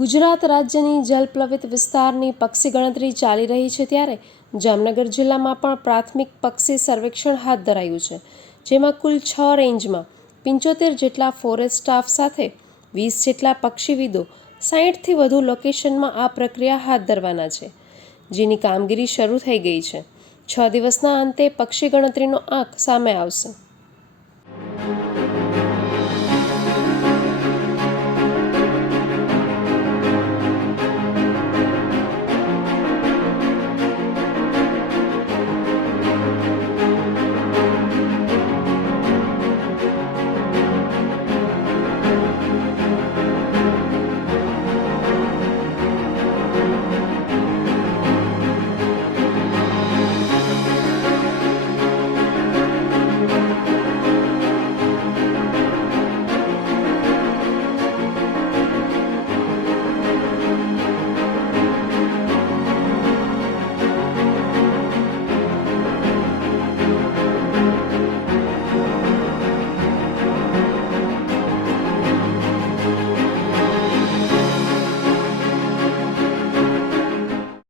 ગુજરાત રાજ્યની જલપ્લાવિત વિસ્તારની પક્ષી ગણતરી ચાલી રહી છે, ત્યારે જામનગર જિલ્લામાં પણ પ્રાથમિક પક્ષી સર્વેક્ષણ હાથ ધરાયું છે, જેમાં કુલ 6 રેન્જમાં 75 જેટલા ફોરેસ્ટ સ્ટાફ સાથે 20 જેટલા પક્ષીવિદો 60થી વધુ લોકેશનમાં આ પ્રક્રિયા હાથ ધરવાના છે, જેની કામગીરી શરૂ થઈ ગઈ છે। 6 દિવસના અંતે પક્ષી ગણતરીનો આંક સામે આવશે।